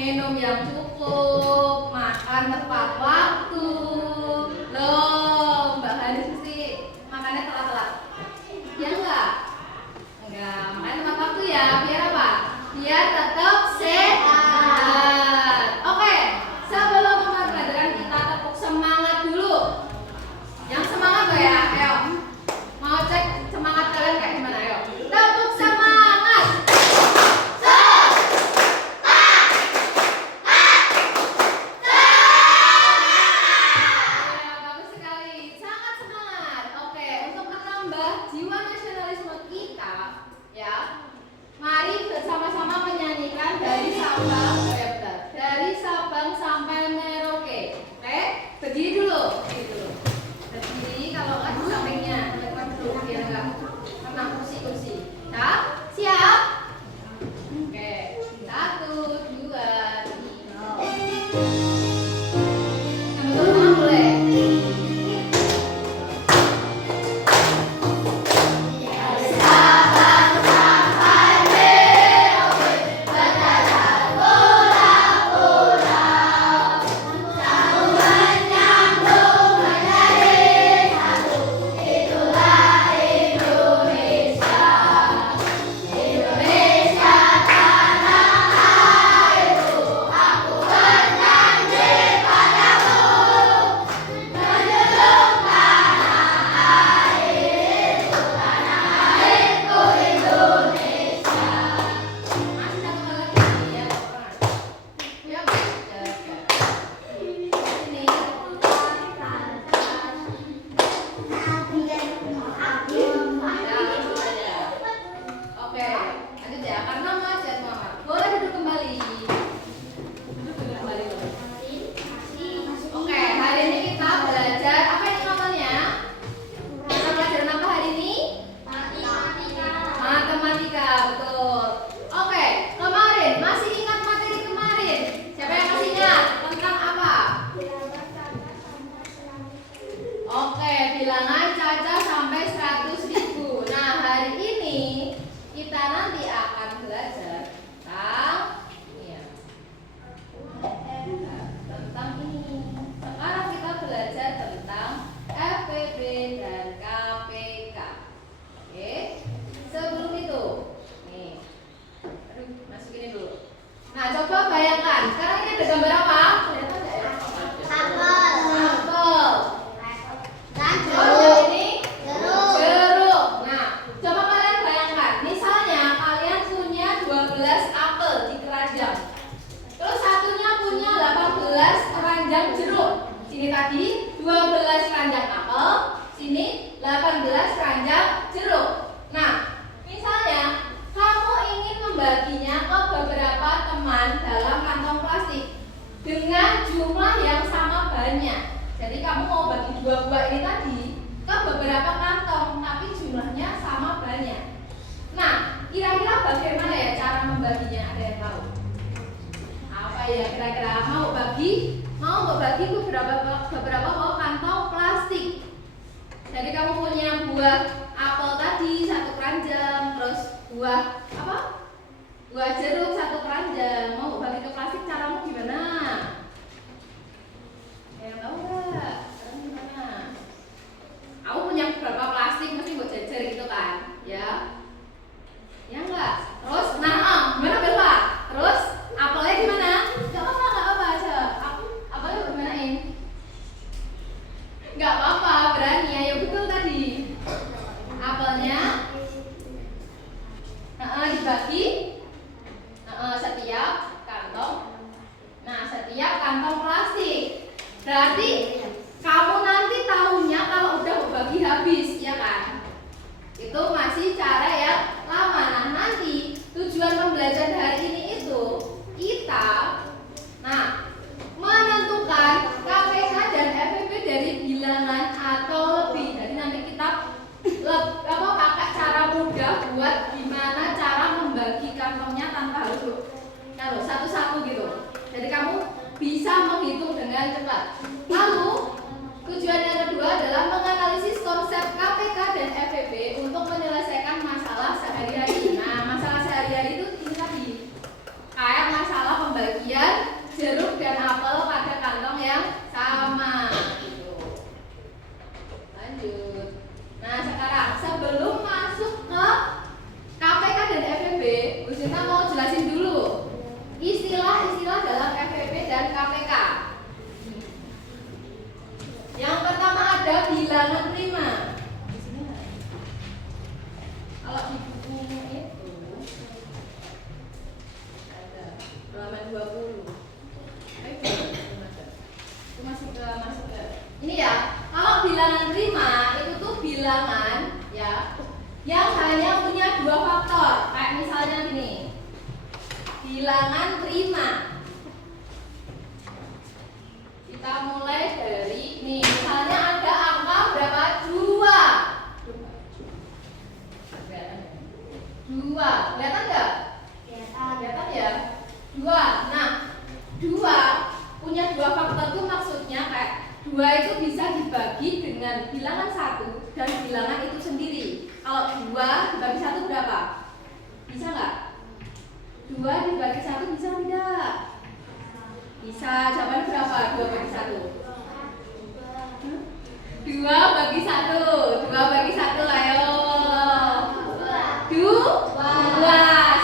minum yang cukup, makan tepat waktu. Loh, Mbak Haris mesti makannya telat-telat. Ya enggak? Enggak, makan tepat waktu ya. Biar apa? Biar tetap sehat. Oke, sebelum memulai pelajaran kita tepuk semangat dulu. Yang semangat loh ya, ayo. Mau cek semangat kalian kayak gimana? Ayo, tepuk semangat. Ya, bagus sekali, sangat semangat. Oke, untuk menambah jiwa nasionalisme kita, ya, mari bersama-sama menyanyikan dari Sabang, dari Sabang sampai Merauke. Oke, berdiri dulu, berdiri. Kalau nggak di sampingnya, depan dulu biar nggak kena kursi-kursi. Ya, siap? Oke, 1, 2, 3. Sambil turun boleh. Bilangan caca sampai 100.000. Nah, hari ini kita nanti akan belajar tentang ini. Sekarang kita belajar tentang FPB dan KPK. Oke. Sebelum itu, nih. Masukin dulu. Nah, coba bayangkan. Sekarang ini ada gambar apa? Kelihatan enggak ya? Apel. Oh, ini jeruk. Nah, coba kalian bayangkan, misalnya kalian punya 12 apel di keranjang. Terus satunya punya 18 keranjang jeruk. Sini tadi 12 keranjang apel, sini 18 keranjang jeruk. Nah, misalnya kamu ingin membaginya ke beberapa teman dalam kantong plastik dengan jumlah yang sama banyak. Jadi kamu mau bagi 2 buah ini tadi ke beberapa kantong, tapi jumlahnya sama banyak. Nah, kira-kira bagaimana ya cara membaginya? Ada yang tahu? Apa ya kira-kira? Mau bagi ke beberapa kantong plastik. Jadi kamu punya buah apel tadi 1 keranjang, terus buah apa? Buah jeruk 1 keranjang. Mau bagi ke plastik, caramu gimana? Yang tahu nggak? Sekarang gimana? Aku punya berapa plastik mesti buat jajar gitu kan? Ya? Ya enggak? Terus, gimana Belva? Terus, apelnya gimana? Gak apa-apa aja. Apelnya gimanain? Gak apa-apa, berani. Ayo betul tadi. Apelnya dibagi setiap kantong. Nah, setiap kantong plastik. Berarti kamu nanti tahunya kalau udah bagi habis, ya kan? Itu masih cara yang lama. Nah, nanti tujuan pembelajaran hari ini itu kita menentukan KPK dan FPB dari bilangan atau lebih. Jadi nanti kita pakai cara mudah buat gimana cara membagi kantongnya tanpa harus satu-satu gitu. Jadi kamu bisa menghitung dengan cepat. Lalu tujuan yang kedua adalah menganalisis konsep KPK dan FPB untuk menyelesaikan masalah sehari-hari. Nah, masalah sehari-hari itu ini tadi kayak masalah pembagian Ini ya, kalau bilangan prima itu tuh bilangan ya yang hanya punya dua faktor. Kayak misalnya gini. Bilangan prima. Kita mulai dari nih, misalnya ada angka berapa? 2. 2. Kelihatan nggak? Kelihatan ya? 2. Nah, 2 punya dua faktor itu maksudnya kayak 2 itu bisa dibagi dengan bilangan 1 dan bilangan itu sendiri. Kalau 2 dibagi 1 berapa? Bisa nggak? 2 dibagi 1 bisa tidak? Bisa. Jawabannya berapa? 2 bagi 1. 2 bagi 1. 2 bagi 1, ayo. 2.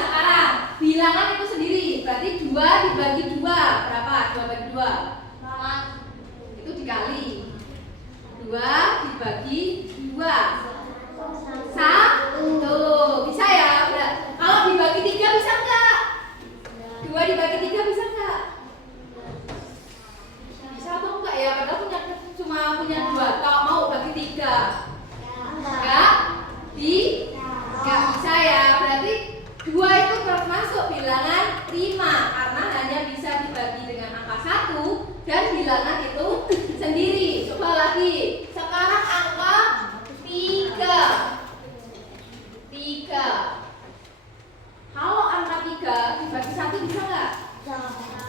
Sekarang bilangan itu sendiri. Berarti 2 dibagi 2 berapa? 2 bagi 2. Itu dikali. 2 dibagi 2. 1. Bisa ya? Kalau dibagi 3 bisa enggak? 2 dibagi 3 bisa enggak? Bisa atau enggak ya? Padahal cuma punya 2. Kalau mau bagi 3 enggak? Enggak bisa ya. Berarti 2 itu termasuk bilangan prima karena hanya bisa dibagi dengan angka 1 dan bilangan itu sendiri. Coba lagi. Sekarang angka 3. Kalau angka 3 dibagi 1 bisa nggak?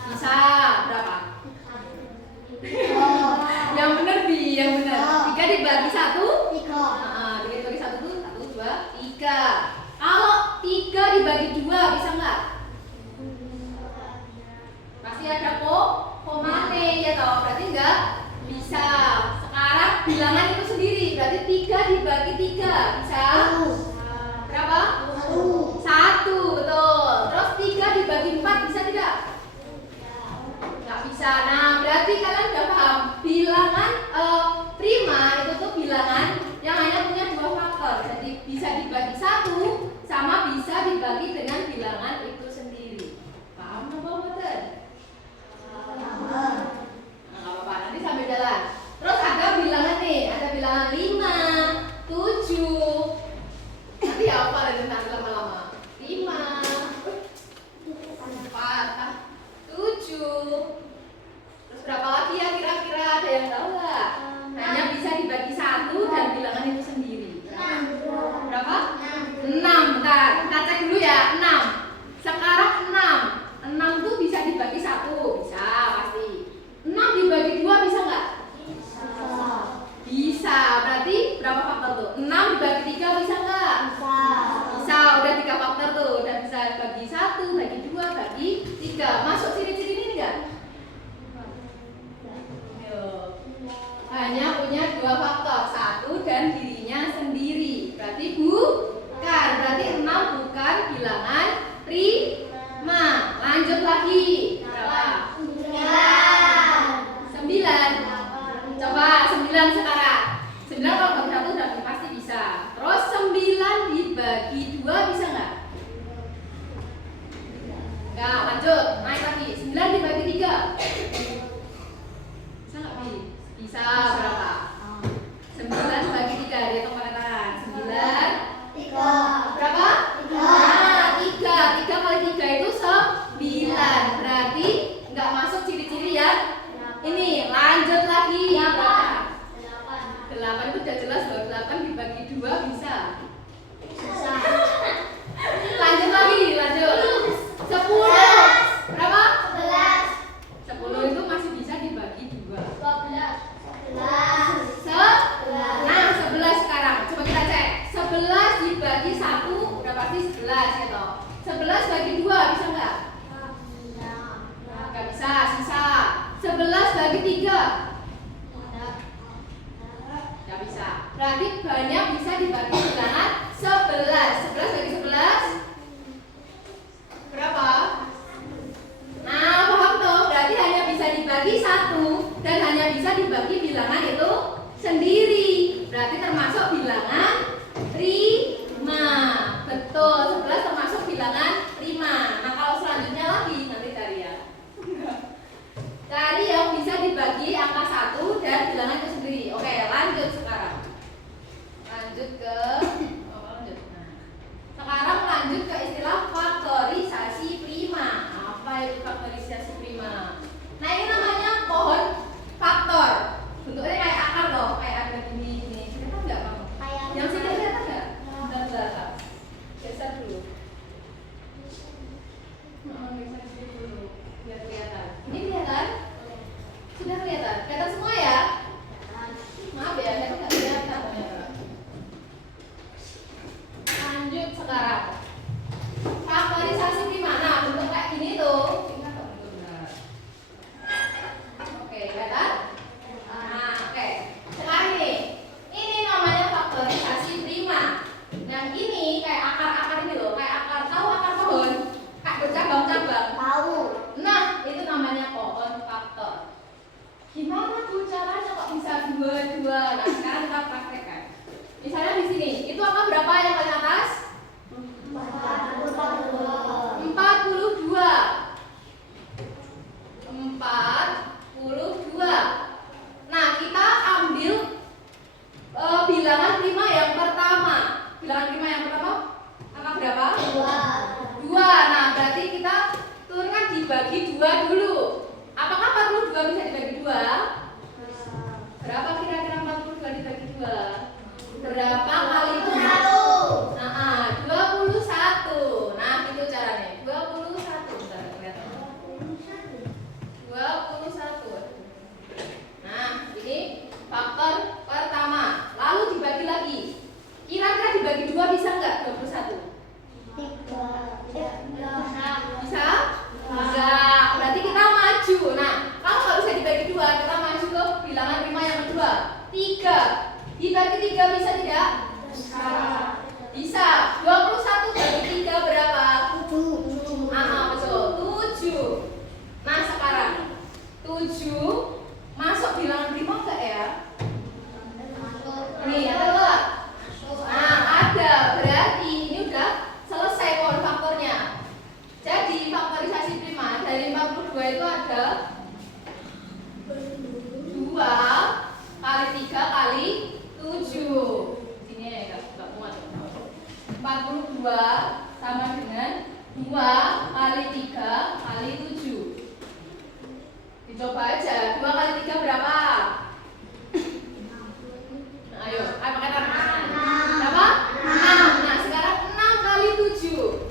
Bisa. Berapa? Yang benar Bi, yang benar. 3 dibagi 1? 3 dibagi 1 tuh 1, 2, 3. Kalau 3 dibagi 2 bisa nggak? Pasti ada komane ya toh, berarti nggak bisa. Sekarang bilangan itu sendiri, berarti 3 dibagi 3 bisa? Berapa? 1, betul. Terus 3 dibagi 4 bisa tidak? Nggak bisa. Nah, berarti kalian udah paham bilangan prima itu tuh bilangan yang hanya punya dua faktor. Jadi bisa dibagi 1 sama bisa dibagi dengan bilangan itu sendiri. Paham apa betul? Nah, nggak apa-apa, nanti sambil jalan. Terus ada bilangan nih, ada bilangan 5, 7. Nanti apa lagi nanti lama-lama? 5, 4, 7. Terus berapa lagi ya kira-kira? Ada yang tahu nggak? Hanya bisa dibagi 1 dan bilangan itu sendiri. Berapa? 6. Bentar, kita cek dulu ya. 6. Sekarang 6. 6 tuh bisa dibagi 1, bisa pasti. 6 dibagi 2 bisa nggak? Bisa. Berarti berapa faktor tuh? 6 dibagi 3 bisa nggak? Bisa. Udah 3 faktor tuh. Udah bisa bagi 1, bagi 2, bagi 3. Masuk ciri-ciri ini enggak? Hanya punya 2 faktor, 1 dan dirinya sendiri. Berarti bukan. Berarti 6 bukan bilangan prima. Lanjut lagi. Berapa? 9. Coba 9 sekarang. 9 kalau bagi 1 udah pasti bisa. Terus 9 dibagi 2 bisa nggak? Nggak, lanjut. Naik lagi. 9 dibagi 3. Bisa nggak, Bi? Bisa. Berapa? 9 dibagi 3. Dihitung pakai tangan. 9. 3. Berapa? 3. Nah, 3. 3 kali 3 itu 9. Berarti nggak masuk ciri-ciri ya. Ini lanjut lagi. 8 itu udah jelas loh. 8 dibagi 2 bisa. Lanjut lagi, lanjut. 10. Berapa? 10 itu masih bisa dibagi 2. 11. Nah, 11 sekarang. Coba kita cek. 11 dibagi 1 udah pasti 11 ya toh. 11 bagi 2 bisa nggak? Nggak bisa, sisa. 11 bagi 3 nggak bisa. Berarti banyak bisa dibagi bilangan 11. 11 bagi 11 berapa? Nah, paham toh? Berarti hanya bisa dibagi 1 dan hanya bisa dibagi bilangan itu sendiri. Berarti termasuk bilangan prima. Betul, 11 termasuk bilangan prima. Nah, kalau selanjutnya lagi nanti cari ya. Cari yang bisa dibagi angka 1 dan bilangan itu sendiri. 7 masuk bilangan prima enggak ya? Nih, ada enggak? Nah, ada. Berarti ini udah selesai pola faktornya. Jadi faktorisasi prima dari 52 itu ada 2 kali 3 kali 7. Sini ya, enggak muat. 42 sama dengan 2 kali 3 kali 7. Dicoba aja, 2 kali 3 berapa? Nah, ayo, pakai tangan. Berapa? 6. Nah, sekarang 6 kali 7.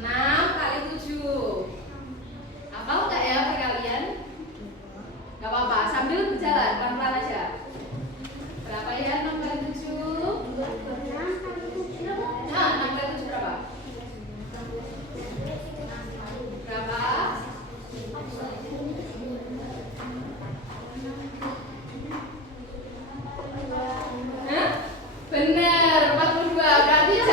6 kali 7. Hafal enggak ya kalian? Gak apa-apa, sambil berjalan, pelan-pelan aja. Berapa ya 6 kali 7? Nah, 6 kali 7 berapa? Berapa? Hah? Benar, 42. Berarti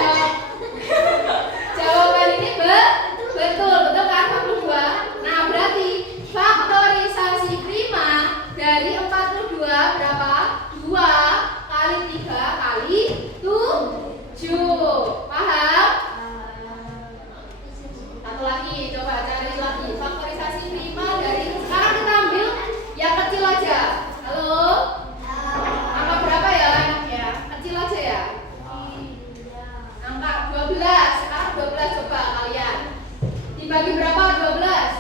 jawaban ini betul kan 42. Nah, berarti faktorisasi prima dari 42 berapa? 2 kali 3 kali 7. Paham? Satu lagi, coba cari lagi. Faktorisasi prima dari, sekarang kita ambil yang kecil aja. Halo? Angka berapa ya enaknya? Kecil aja ya? Angka 12. Sekarang 12 coba kalian. Dibagi berapa 12?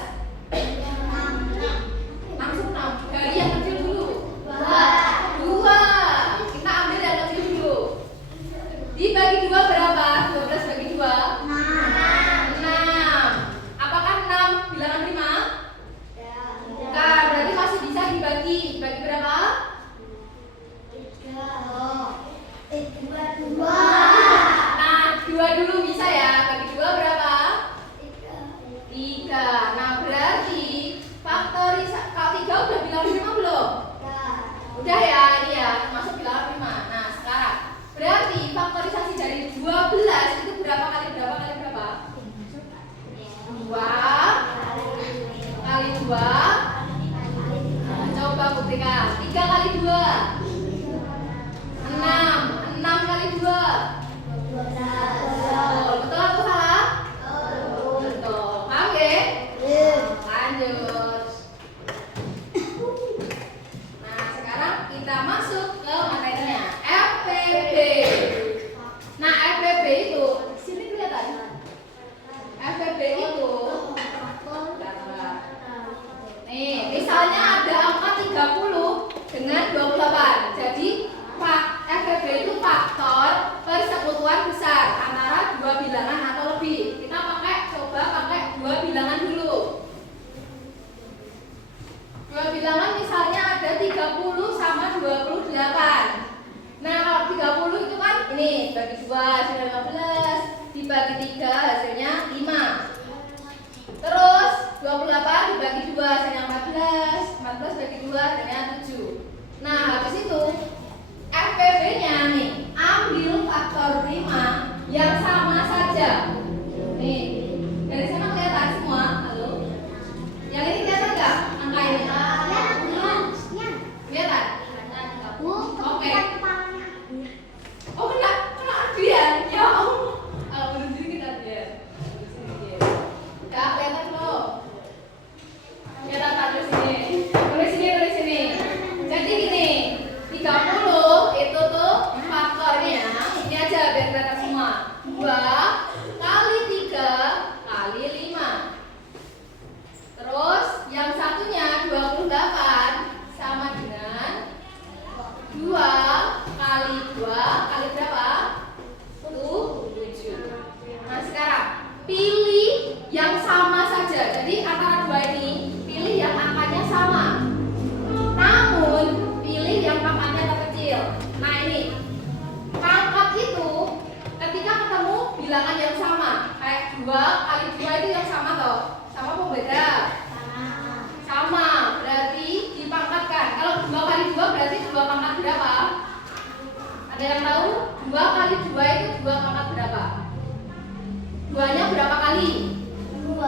Langsung 6. Dari yang kecil dulu. 2. Kita ambil yang kecil dulu. Dibagi 2 berapa? 12 bagi 2? 6. Apakah 6 bilangan prima? Bukan, berarti masih bisa dibagi. Bagi berapa? 2. Nah, 2 dulu bisa ya. Bagi 2 berapa? 3. Nah, berarti faktorisasi, kalau 3 udah bilangan prima belum? Udah ya, ini ya, masuk bilangan prima. Nah, sekarang berarti faktorisasi dari 12 itu berapa kali berapa kali berapa? 2 kali 2. Nah, coba buktikan. 3 kali 2 6. 6 kali 2 betul atau salah? Betul. Paham ya? Lanjut. Nah, sekarang kita masuk ke materinya FPB. Nah, FPB itu sini kelihatan. FPB itu nih, misalnya ada angka 30 dengan 28. Jadi FPB itu faktor persekutuan besar antara dua bilangan atau lebih. Kita coba pakai dua bilangan dulu. Dua bilangan misalnya ada 30 sama 28. Nah, kalau 30 itu kan ini bagi 2 hasilnya 15, dibagi 3 hasilnya 5. Terus 28 dibagi 2 hasilnya 14, 14 bagi 2 hasilnya 7. Nah, habis itu FPB-nya nih, ambil faktor prima yang sama saja. Nih, dari sana kelihatan semua. Halo? Yang ini kelihatan nggak angka ini? Kelihatan? Oke. Oh, kena Adrian. Ya Allah. Alhamdulillah sini kita Adrian. Udah kelihatan belum? Kelihatan tulis sini. Tulis sini. Jadi gini, 30 itu tuh faktornya ini aja biar kelihatan semua. 2 kali 3 kali 5. Terus yang satunya 28 sama dengan 2 kali 2 kali berapa? 7. Nah, sekarang pilih yang sama saja. Jadi antara dua ini pilih yang angkanya sama. Namun pilih yang pangkatnya terkecil. Nah, ini pangkat itu ketika ketemu bilangan yang sama, kayak 2 kali 2 itu yang sama toh? Sama apa beda? Sama, berarti dipangkatkan. Kalau 2 kali 2 berarti 2 pangkat berapa? Ada yang tahu? 2 kali 2 itu 2 pangkat berapa? 2-nya berapa kali? 2.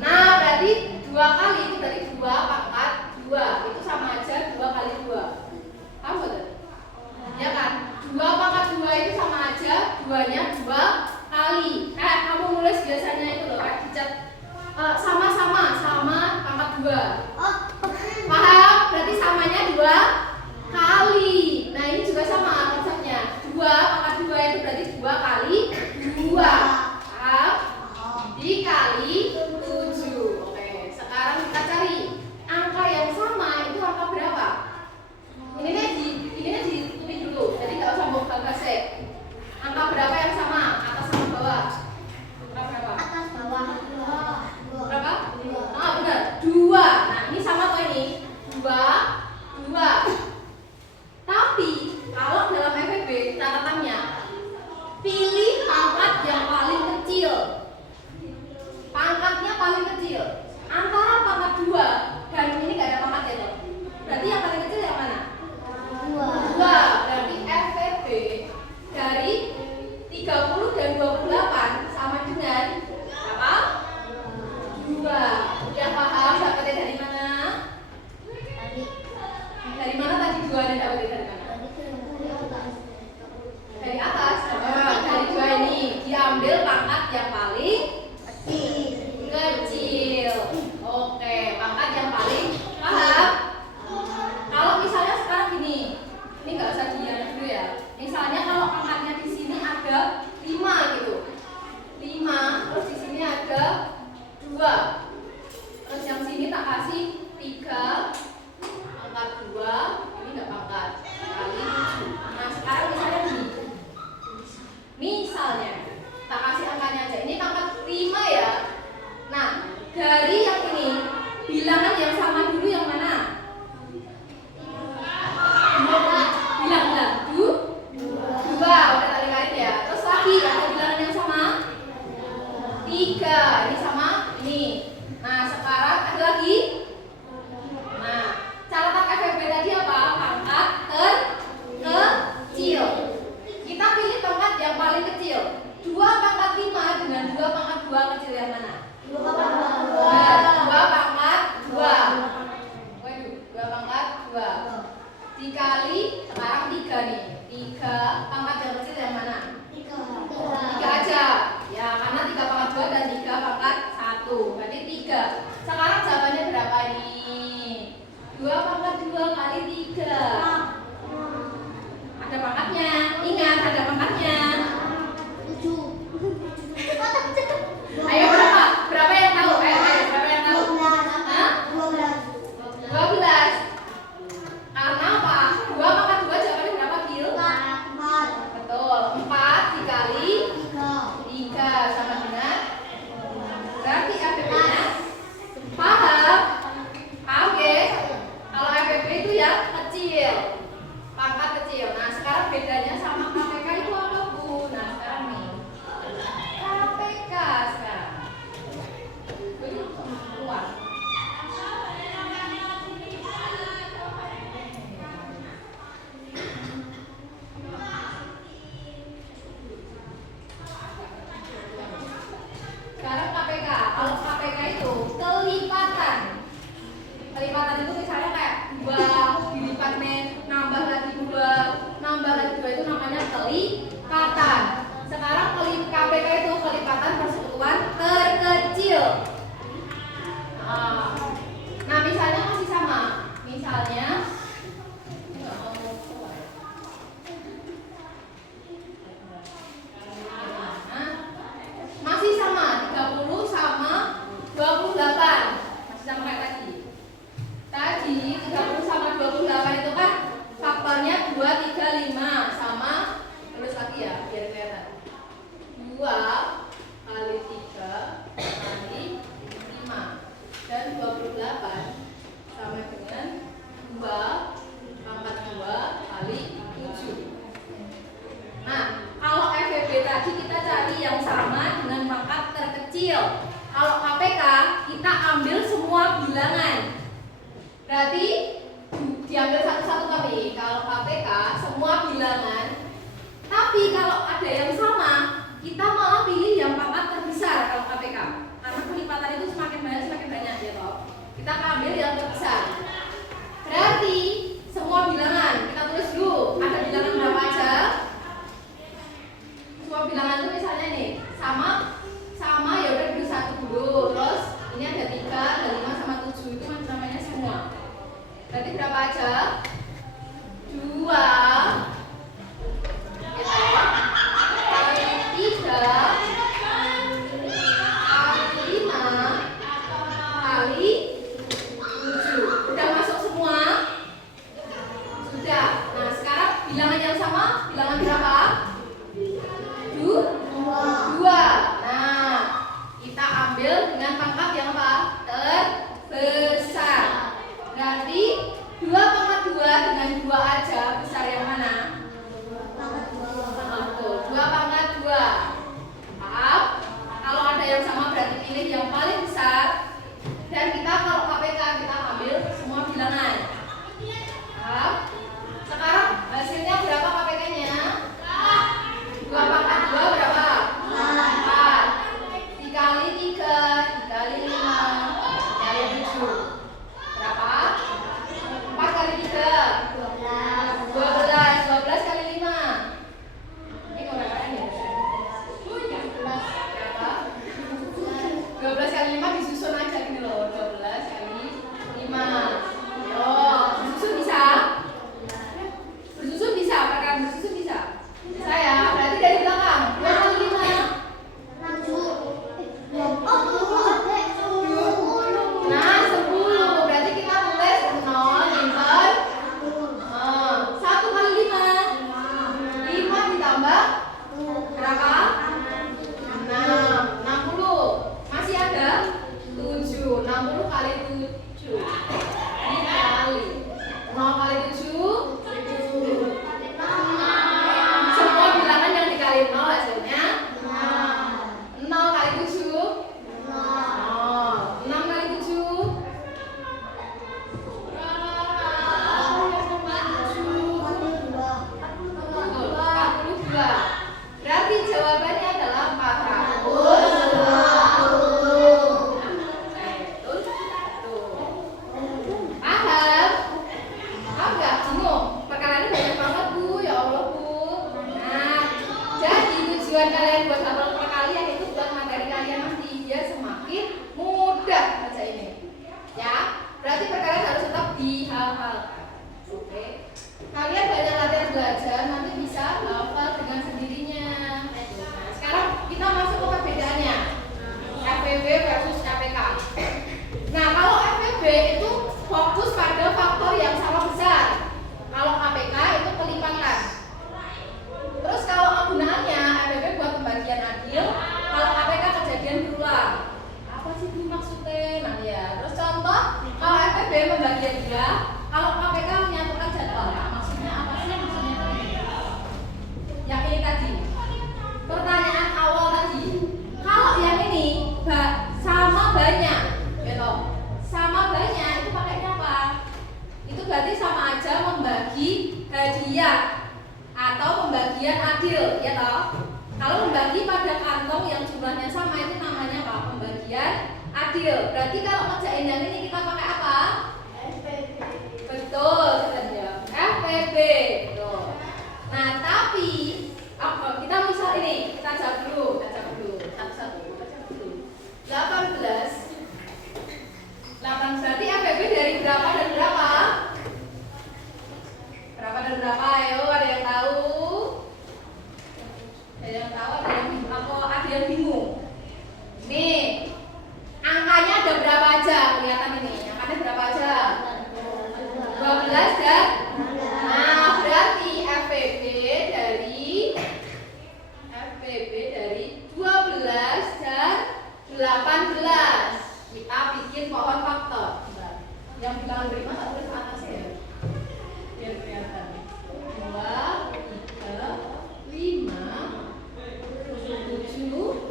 Nah, berarti 2 kali itu berarti 2 pangkat Paham? Berarti samanya 2 kali. Nah ini juga sama konsepnya. 2 pangkat 2 itu berarti 2 kali 2. Paham? Dikali 7. Oke, sekarang kita cari angka yang sama itu angka berapa? Ini ditutupi dulu, jadi nggak usah bawa bagasi. Angka berapa yang sama? Atas sama bawah? Angka berapa? Atas bawah. Berapa? Ah benar, 2. Nah ini sama tuh ini 2. Tapi kalau dalam FEB catatannya pilih pangkat yang paling kecil. Pangkatnya paling kecil antara pangkat 2 dan ini nggak ada pangkat ya, berarti yang paling kecil yang mana? 2. Berarti FEB dari 30 dan 28 sama dengan apa? 2. Udah paham dapatnya dari mana? Dari mana tadi 2 dan dapatnya dari mana? Dari atas. Dari 2 ini diambil pangkat yang paling kecil. Oke, pangkat yang paling paham? Kalau misalnya sekarang gini, ini nggak usah diana dulu ya. Misalnya kalau pangkatnya di sini ada 5 gitu, 5, terus di sini ada 2, terus yang sini tak kasih 3, pangkat 2, ini nggak pangkat kali 7. Nah sekarang misalnya gini, misalnya tak kasih angkanya aja, ini pangkat 5 ya. Nah dari yang ini bilangan yang sama dulu yang mana? Bilang 2 udah tadi kali ya. Terus lagi ada bilangan yang sama 3, ini sama ini. Nah sekarang ada lagi. Nah catatan FEB tadi apa? Pangkat terkecil. Kita pilih pangkat yang paling kecil. 2 pangkat 5 dengan 2 pangkat 2 kecil yang mana? 2 pangkat 2. 2 pangkat 2. Waduh, 2 pangkat 2. Dikali sekarang 3 nih. 3 pangkat yang kecil yang mana? 3 aja. Ya, karena 3 pangkat 2 dan 3 pangkat 1. Berarti 3. Sekarang jawabannya berapa nih? 2 pangkat 2 kali 3. Ada pangkatnya. Ingat ada pangkatnya. 7. Ayo berapa? Berapa yang tahu? Ayo, berapa yang tahu? 12. Karena apa? 2 pangkat 2 jawabannya berapa, Gil? 4. Betul. 4 dikali 3 sama dengan, berarti FEB-nya paham? Paham guys? Kalau FEB itu ya kecil, pangkat kecil. Nah sekarang bedanya sama KPK itu apa Bu? Nah sekarang nih KPK sekarang ini keluar. Sekarang KPK, kalau KPK itu kelipatan. Kelipatan itu misalnya kayak 2 dilipat nambah lagi 2 itu namanya kelipatan. Sekarang KPK itu kelipatan persekutuan terkecil. Nah misalnya masih sama. Misalnya masih sama 30 sama 28. Masih sama kayak tadi. Tadi 30 sama 28 itu kan faktornya 2, 3, 5 sama, terus lagi ya biar kelihatan. 2 kali 3 kali 5 dan 28 sama dengan 2 pangkat 2 kali 7. Nah, kalau FEB tadi kita cari yang sama dengan pangkat terkecil. Kalau KPK kita ambil semua bilangan. Berarti diambil satu-satu tapi kalau KPK semua bilangan. Tapi kalau ada yang sama, kita malah pilih yang pangkat terbesar kalau KPK. Karena kelipatan itu semakin banyak ya toh. Kita ambil yang terbesar. Berarti semua bilangan kita tulis dulu. Ada bilangan berapa aja? Semua bilangan itu misalnya nih sama ya udah dulu 1 dulu. Terus ini ada 3, ada 5 sama 7 itu namanya Kalau terima nggak boleh ke atas ya, biar kelihatan. 2, 3, 5, 7, 11.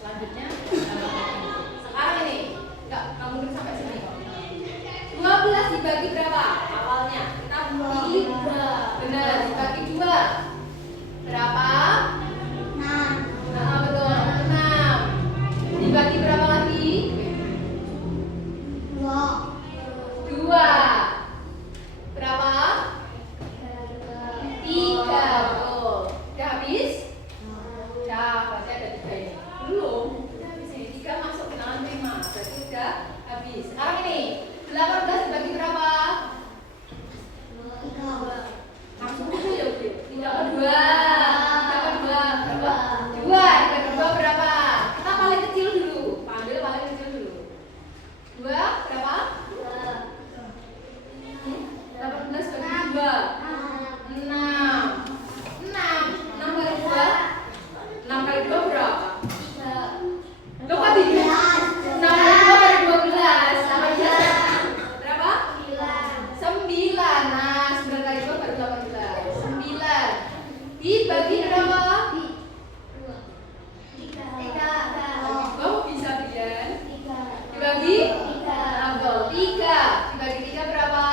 Selanjutnya sekarang ini nggak mungkin sampai sini. 12 dibagi berapa? Awalnya kita 3. Benar, dibagi 2 berapa? 6. Nah, betul, 6. Dibagi berapa lagi? 2. Berapa? 3. Betul. Udah habis? Udah, berarti ada 3 ini. Belum. Udah habis ini. 3 masuk ke dalam 5. Berarti udah habis. Sekarang ini 18 dibagi berapa? 3. Langsung aja ya, Bro. 3 per 2. 3 per 2 berapa? 2. Dibagi 2 berapa? Kita paling kecil dulu. Ambil paling kecil dulu. 2 berapa? 18 bagi 2. 6. 6 kali 2. 6 kali 2 berapa? Loh kok 3? 6 kali 2 kali 12. 18 berapa? 9. Nah, 9 kali 2 baru 18. 9. Dibagi berapa? 3. Kamu bisa Dian? Dibagi? 3. Dibagi 3 berapa?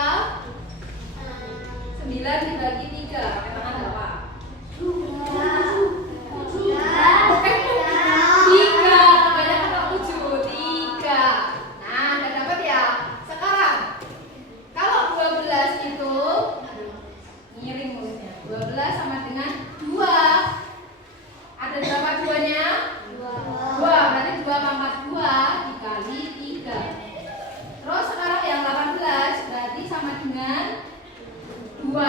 9 dibagi 3. Pakai tangan berapa? 3. Kebanyakan kalau 7. 3. Nah, udah dapat ya? Sekarang kalau 12 itu, aduh, miring mulutnya. 12 sama dengan 2. Ada berapa 2-nya? 2. Berarti 2 pangkat 2 dikali 3. Terus sekarang yang 18 berarti sama dengan 2,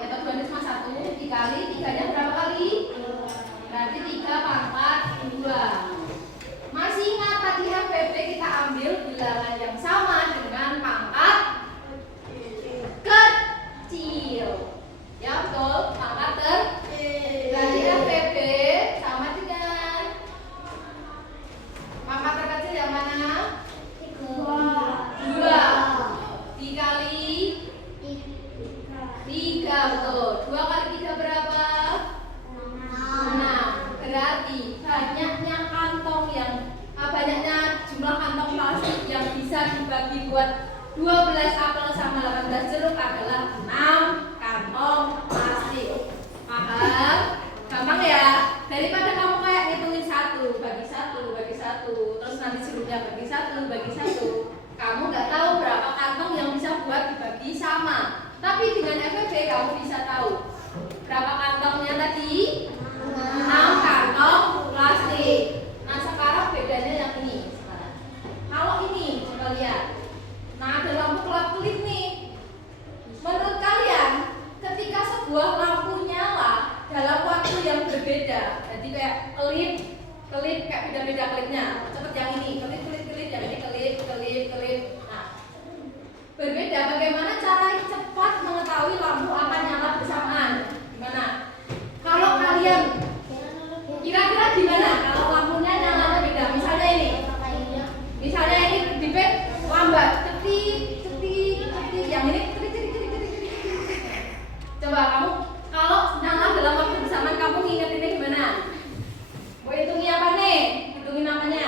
yaitu 2 ini cuma 1 dikali 3-nya berapa kali? Berarti 3 pangkat 2. Masih ingat tadi FVP kita ambil bilangan yang sama dengan pangkat kecil. Ya betul, pangkat kecil. Berarti FVP sama dengan pangkat terkecil yang mana? 2 dikali 3, betul. 2 kali 3 berapa? 6. Berarti banyaknya kantong yang banyaknya jumlah kantong plastik yang bisa dibagi buat 12 apel sama 18 jeruk adalah 6 kantong plastik. Paham? Gampang ya? Daripada kamu kayak ngitungin 1 bagi 1 bagi 1, terus nanti jeruknya bagi 1 bagi 1. Kamu nggak tahu berapa kantong yang bisa buat dibagi sama. Tapi dengan FVP kamu bisa tahu berapa kantongnya tadi? 6 kantong plastik. Nah sekarang bedanya yang ini. Kalau ini coba lihat. Nah ada lampu kelap-kelip nih. Menurut kalian ketika sebuah lampu nyala dalam waktu yang berbeda, jadi kayak kelip kayak beda-beda kelipnya. Seperti yang ini kelip, yang ini kelip. Nah berbeda. Bagaimana cara cepat mengetahui lampu akan nyala bersamaan? Gimana? Kalau kalian kira-kira gimana? Kalau lampunya nyalanya beda, misalnya ini kedipet lambat, cetik, yang ini cetik. Coba kamu kalau nyala dalam waktu bersamaan kamu ngingetinnya gimana? Mau hitungi apa nih? Hitungin namanya?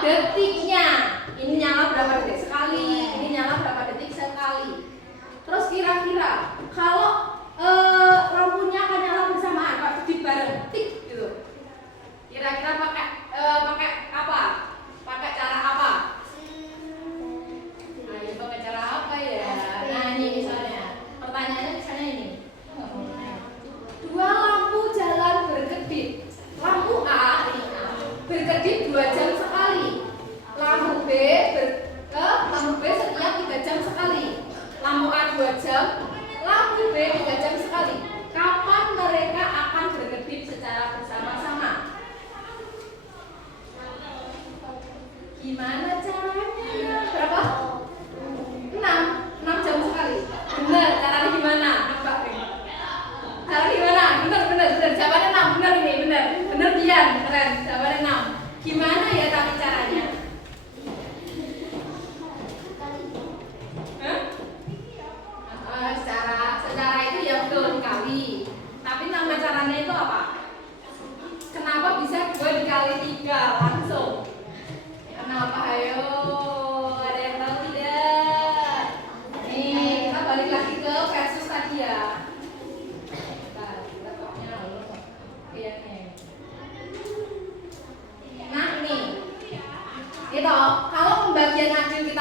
Detiknya. Ini nyala berapa detik sekali? Ini nyala berapa detik sekali?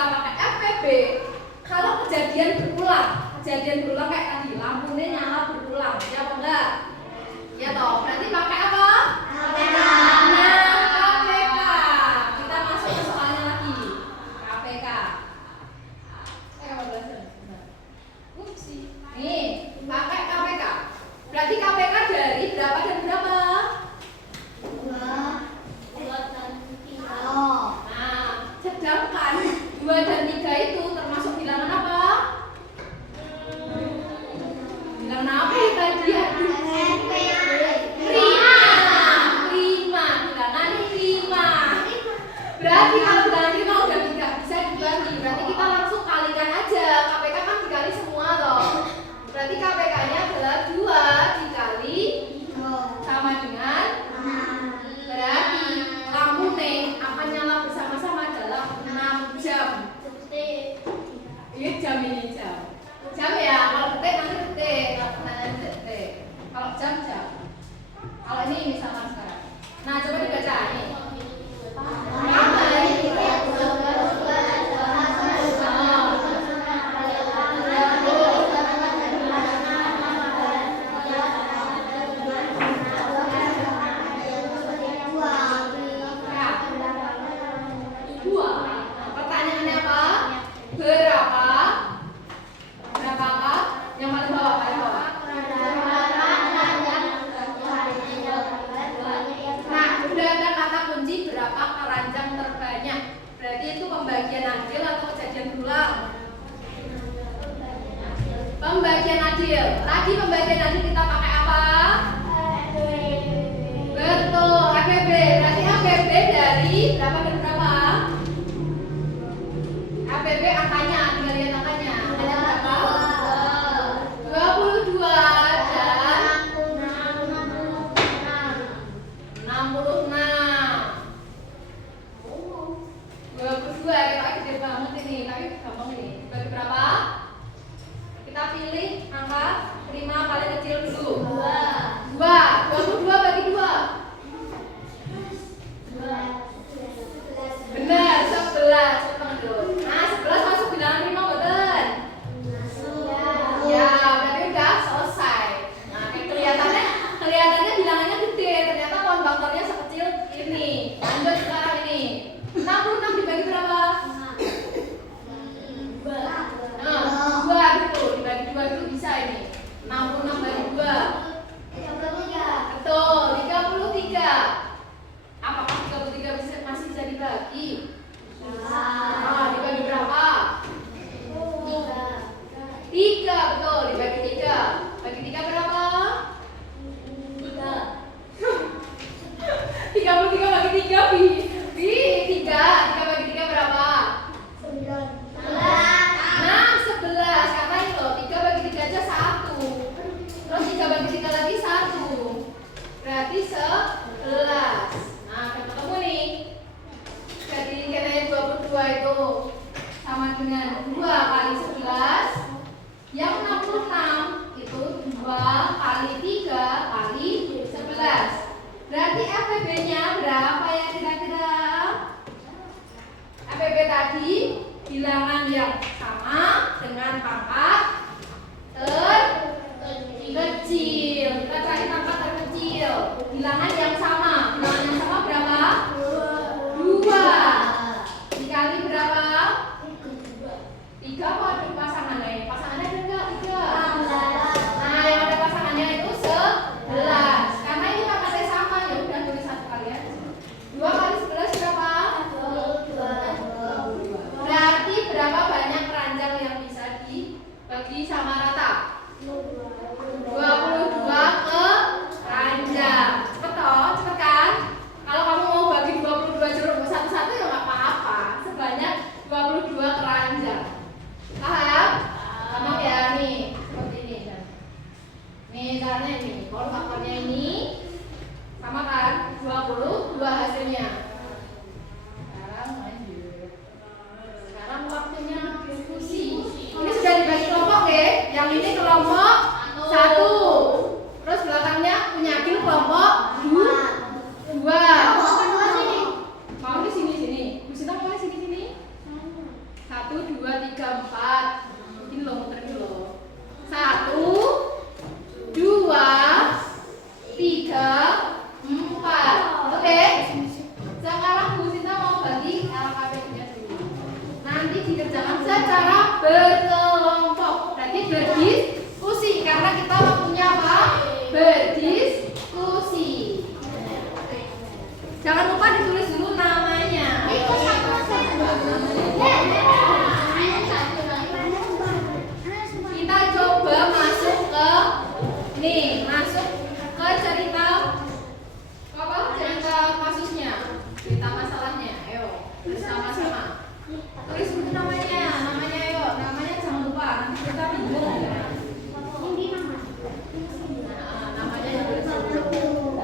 pakai FPB kalau kejadian berulang kayak tadi, lampunya nyala berulang, ya apa enggak? Ya toh, berarti pakai apa? KPK. Nah, KPK. Kita masuk ke soalnya lagi. KPK. Upsi. Nih, pakai KPK. Berarti KPK dari berapa dan berapa? 2 dan 3. Nah, sedangkan 2 dan 3 itu termasuk bilangan apa? Bilangan apa ya tadi? Prima. Bilangan prima. Berarti kalau bilangan prima udah bisa dibagi. Berarti kita langsung kalikan aja. KPK kan dikali semua toh. Berarti KPK-nya adalah 2 dikali sama dengan, berarti lampu nih akan nyala bersama-sama dalam 6 jam. Ini jam, ini jam. Jam ya, kalau detik nanti detik, nanti detik. Kalau jam. Kalau ini sama sekarang. Nah, coba dibaca nih. Pertanyaannya apa? Berapa apa? Yang paling bawah, Nah, udah ada kata kunci berapa keranjang terbanyak. Berarti itu pembagian adil atau kejadian berulang? Pembagian adil. Tadi pembagian adil kita pakai apa? Betul, APB. Berarti APB dari berapa dan berapa? APB angkanya, tinggal lihat angkanya. Ada berapa? 22 dan 66. 22 ya, Pak, gede banget ini. Tapi gampang ini. Bagi berapa? Kita pilih angka prima paling kecil dulu. 2. 22 bagi 2. Benar, 11. Nah, 11 masuk bilangan prima betul. Ya, berarti udah selesai. Nah, kelihatannya bilangannya gede, ternyata pohon bakternya sekecil ini. Lanjut sekarang ini. 66 dibagi berapa? Nah, 2 dulu, dibagi 2 dulu bisa ini. 66 bagi 2. Betul, 33. Apakah 33 masih bisa dibagi? Nah, dibagi berapa? 3, betul, dibagi 3. Bagi 3 berapa? 33 bagi 3 bi 3 bagi 3 berapa? nah 11, karena ini loh 3 bagi 3 aja 1, terus 3 bagi 3 lagi 1, berarti 11. Nah, ketemu nih. Jadi katanya 22 itu sama dengan 2 kali 11. Yang 66 itu 2 kali 3 kali 11. Berarti FPB-nya berapa ya kira-kira? FPB tadi bilangan yang sama dengan pangkat terkecil. Kita cari pangkat terkecil. Bilangan yang sama. Bilangan yang sama berapa? 2. Dikali berapa? 3 apa ada pasangannya? Pasangannya ada enggak? 3. Nah, yang ada pasangannya itu 11. Karena ini pangkatnya sama, ya udah tulis 1 kali aja. 2 kali 11 berapa? 22. Berarti berapa banyak keranjang yang bisa dibagi sama rata? 22 keranjang. Cepet toh, cepet kan? Kalau kamu mau bagi 22 jeruk satu-satu ya nggak apa-apa. Sebanyak 22 keranjang. Paham? Sama ya nih, seperti ini. Nih caranya ini. Kalau faktornya ini sama kan? 22 hasilnya. Sekarang lanjut. Sekarang waktunya diskusi. Ini sudah dibagi kelompok ya. Yang ini kelompok 1. Terus belakangnya punya Agil kelompok 2. Mau di sini. Bu Sinta mau di sini. 1, 2, 3, 4. Ini loh, muter dulu loh. 1, 2, 3, 4. Oke. Sekarang Bu Sinta mau bagi LKP-nya dulu. Nanti dikerjakan secara berkelompok. Berarti berdiskusi karena kita waktunya apa? Berdiskusi. Jangan lupa ditulis dulu namanya. Kita coba masuk ke masuk ke cerita apa? Cerita kasusnya, cerita masalahnya. Ayo, bersama-sama. Tulis dulu namanya, ayo. Namanya jangan lupa, nanti kita bingung ya. Namanya ditulis dulu.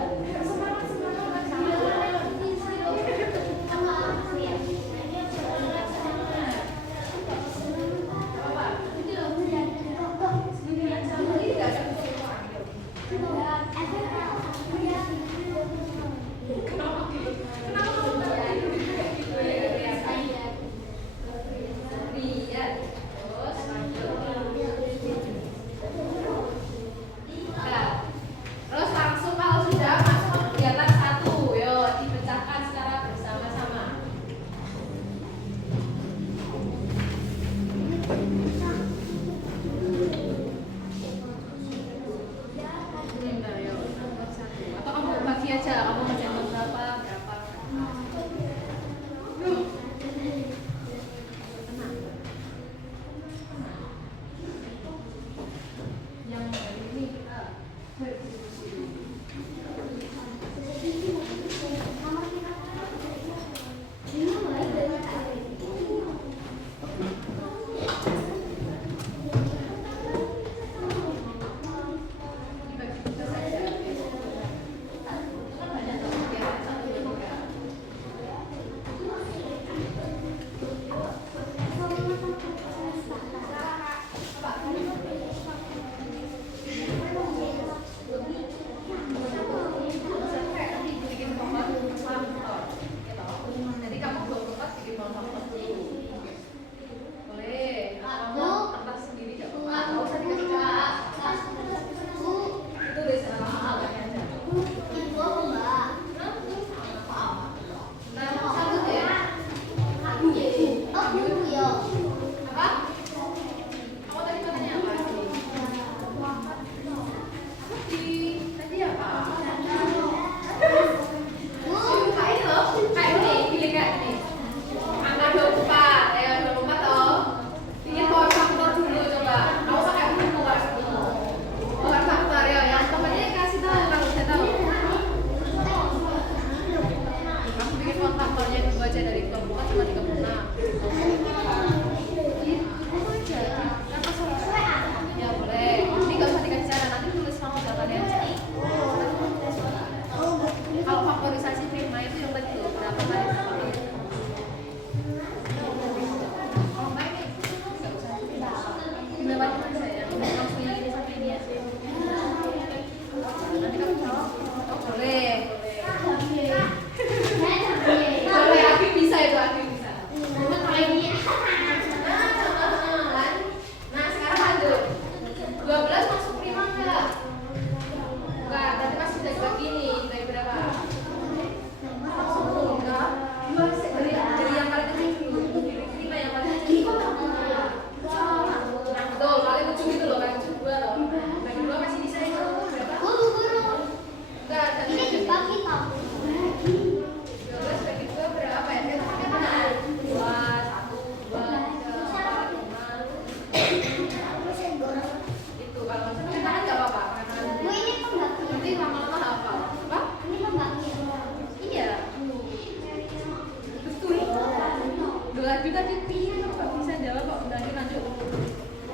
Terus langsung kalau sudah masuk ke kegiatan 1, yuk dipecahkan secara bersama-sama. Bentar, yuk. Atau kamu bagi aja, kamu ngerjain berapa. Yang dari ini kita berdiskusi dulu. Dibagi tugas saja. Itu kan banyak tuh kegiatan 1, 2, 3. Jadi kamu bawa kertas bikin pohon-pohon dulu. Boleh. Kamu kertas sendiri gak apa-apa. Gak usah dikasih kertas. Itu deh sana kamu agaknya aja. Nah, satu deh. Apa? Kamu tadi katanya apa? Tadi apa? Kayak ini loh, kayak ini, pilih kayak ini. Angka 24, ya 24 toh. Bikin power factor dulu coba. Nggak usah kayak buku power factor. Power factor ya, yang temennya kasih tahu kalau udah tahu. Kamu bikin power factornya dulu aja dari kelompok cuma 36. Itu aja. Ya boleh. Ini nggak usah dikasih cara, nanti tulis sama jawabannya aja. Kalau faktorisasi prima itu yang tadi loh, berapa kali? Kalau main nih, nggak usah. Dilewatin aja ya. Langsung yang ini sampai ini aja. Nanti kamu jawab. Oh boleh. Boleh, Aki bisa itu, Aki bisa. Nah, sekarang lanjut. 12 masuk prima enggak? Enggak, tadi masih bisa dibagi nih. Dibagi berapa? Enggak. Dari yang paling kecil dulu. Prima yang paling kecil. Nah, betul. Paling ujung itu loh, paling ujung 2 loh. Bagi 2 masih bisa itu. Berapa? Enggak, tadi 12 bagi 2 berapa ya? Kita pakai tangan. 2, 1, 2, 3, 4, 5. Itu kalau misalnya pakai tangan enggak apa-apa. Nanti lama-lama hafal. Apa? Iya. Betul. Udah juga tadi nggak bisa jawab kok. Udah lanjut.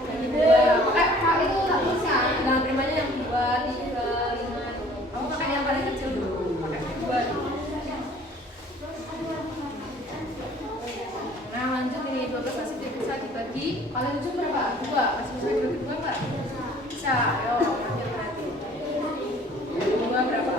Bagi 2. Pakai itu tak bisa. Dengan primanya yang 2, 3, 5. Kamu pakai yang paling kecil dulu. Pakai 2. Nah lanjut ini 12 masih bisa dibagi. Paling ujung berapa? 2. Masih bisa dibagi 2 nggak? Bisa. Ayo lanjut berarti. 2 berapa?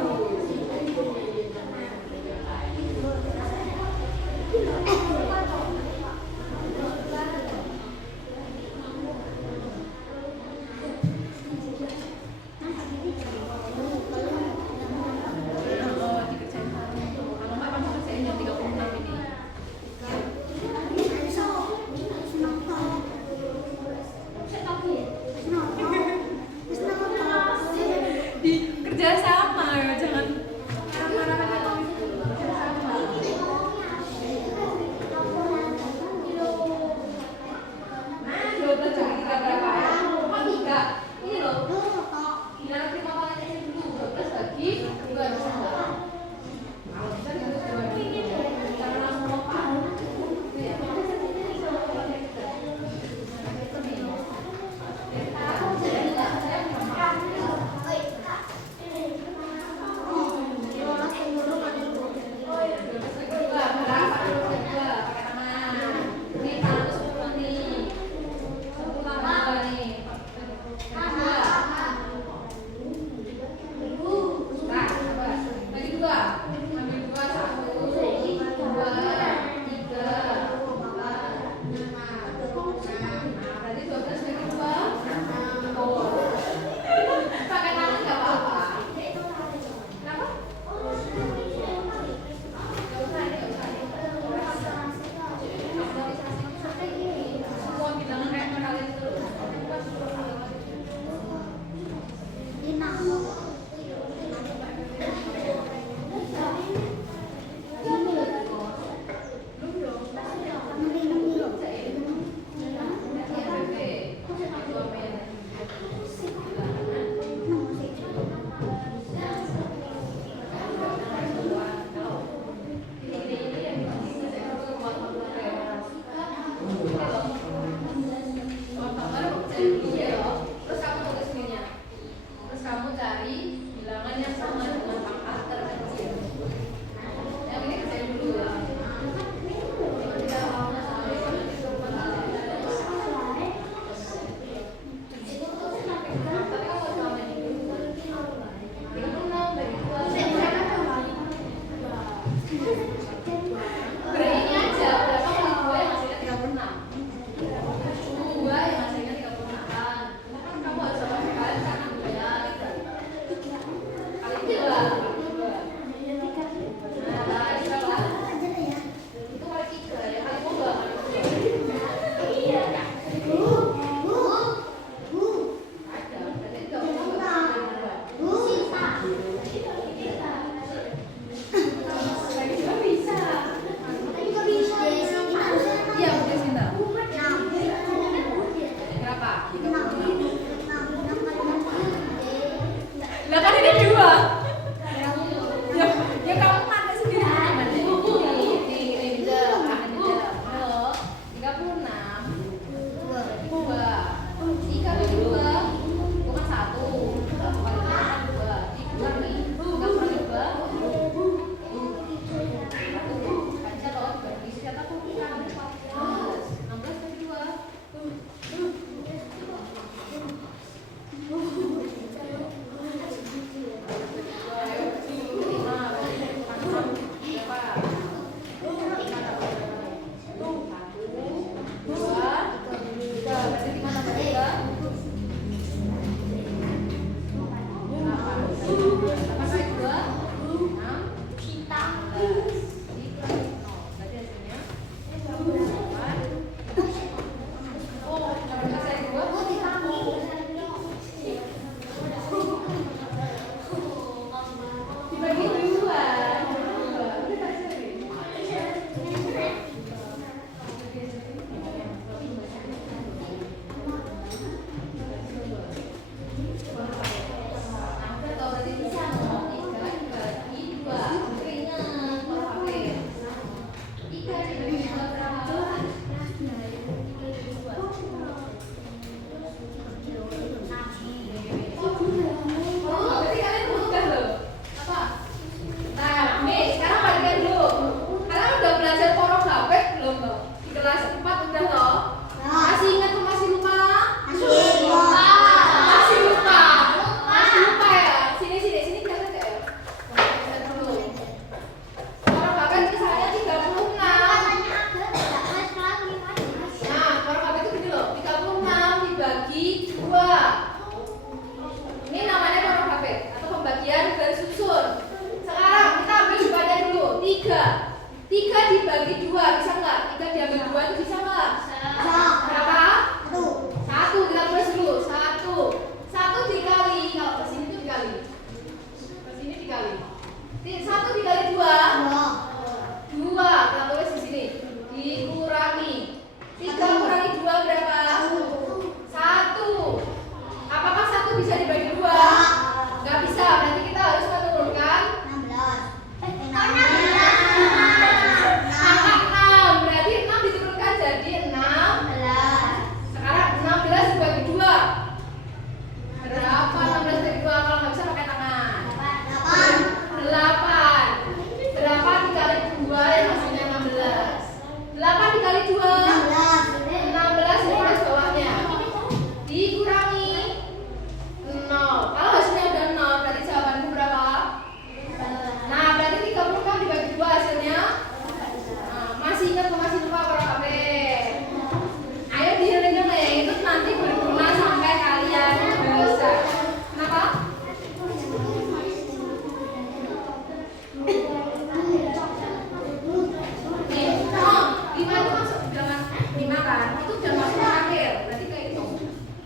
kan? Itu jangan masuk terakhir. Berarti kayak itu.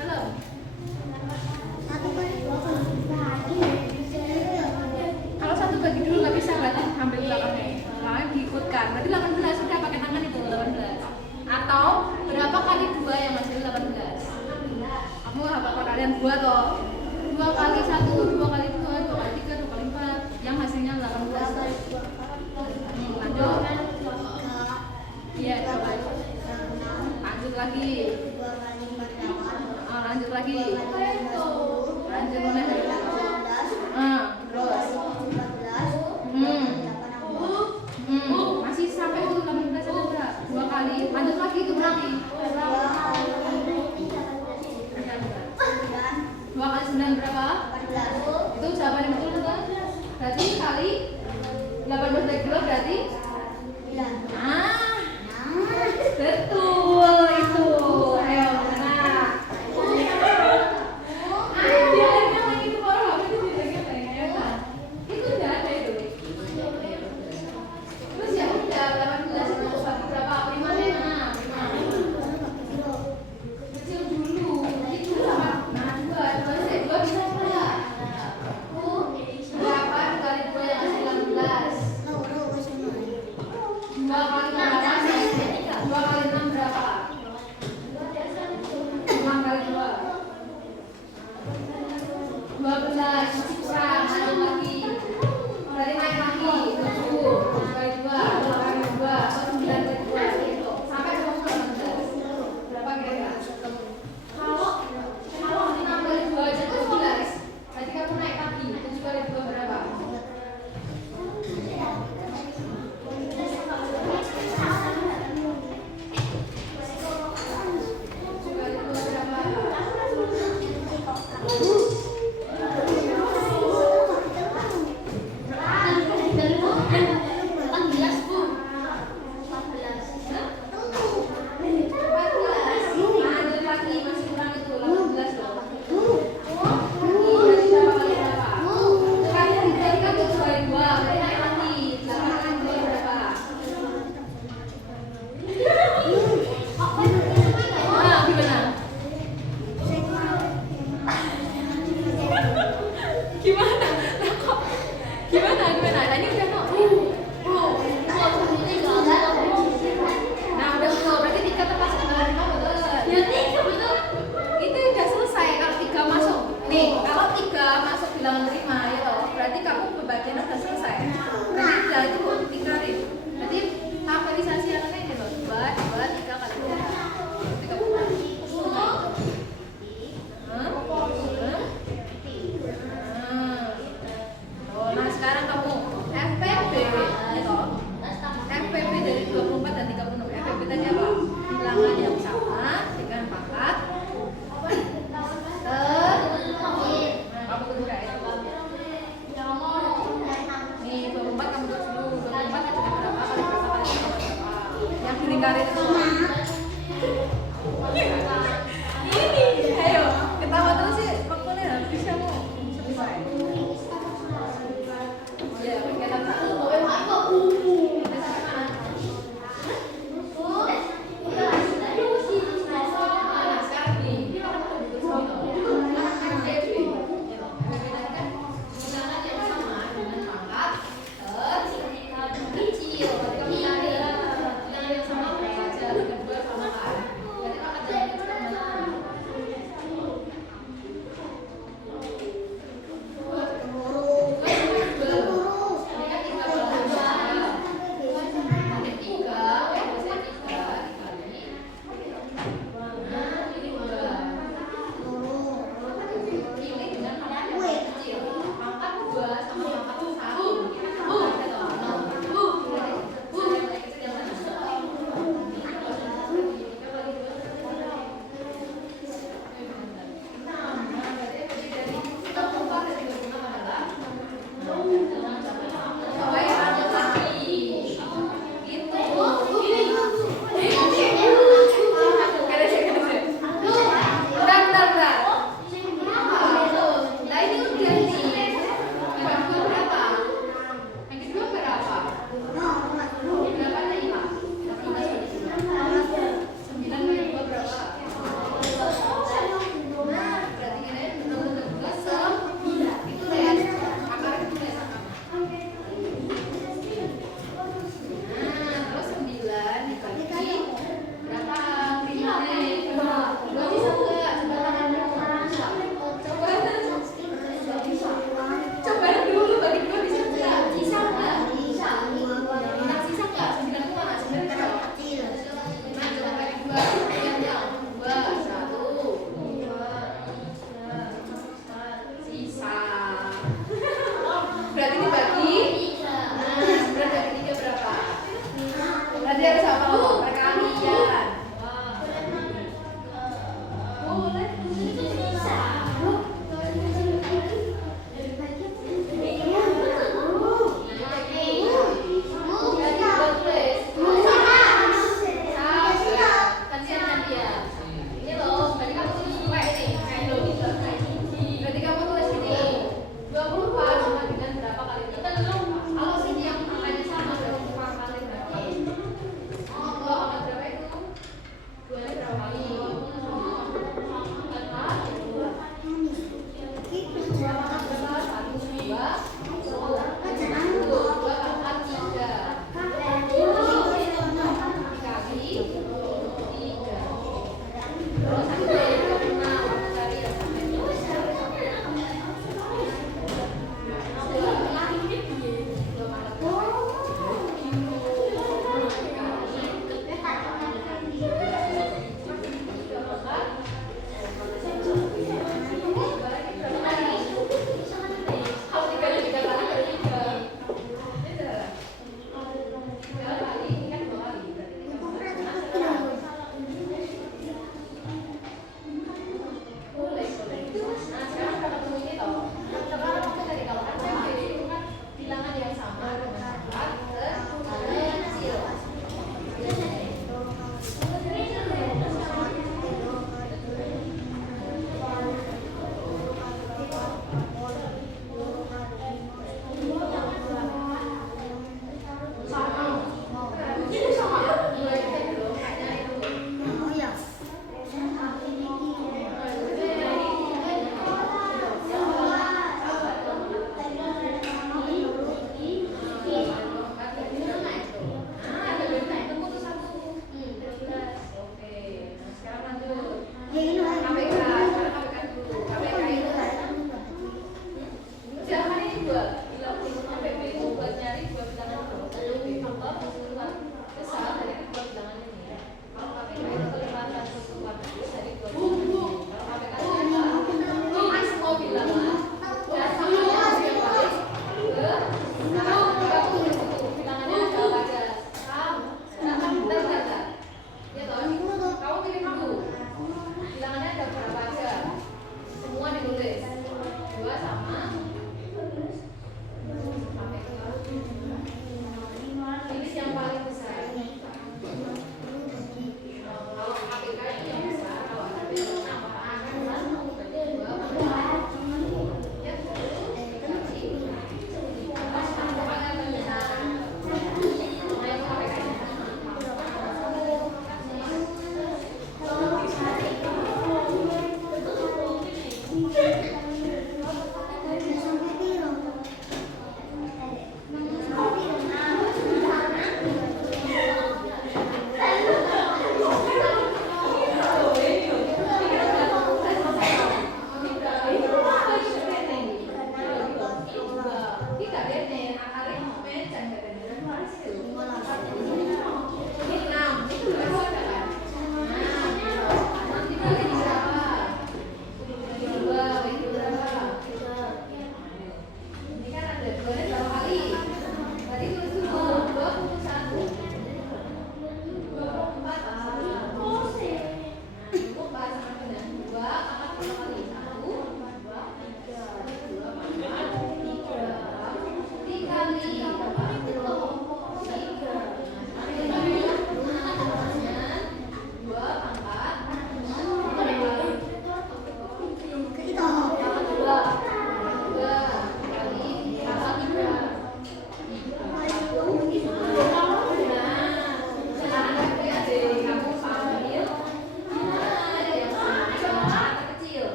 Dalam. Kalau 1 bagi dulu nggak bisa, berarti ambil belakangnya. Belakangnya diikutkan. Berarti 18 sudah pakai tangan itu 18. Atau berapa kali 2 yang hasil 18? Kamu apa kalian 2 toh? 2 kali 1, 2 kali 2, 2 kali 3, 2 kali 4 yang hasilnya 18. Lanjut. Iya, lanjut lagi. Lanjut lagi. Lanjut mana? Terus. Masih sampai itu 18 ada berapa? 2 kali. Lanjut lagi itu berarti. 2 kali 9 berapa? Itu jawaban yang betul kan? Berarti kali 18 bagi 2 berarti? Betul itu. Ayo, nah. Biar lagi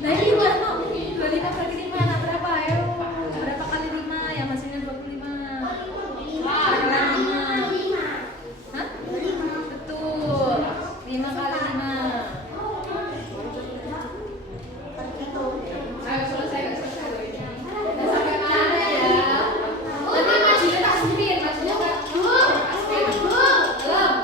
Nah ini gimana? 25 bagi 5 anak berapa? Ayo. Berapa kali 5? Yang hasilnya 25. Berapa kali 5? Hah? Betul. 5 kali 5. Ayo selesai. Udah sampai mana ya? Nanti majunya tak spin, majunya tak spin. Belum.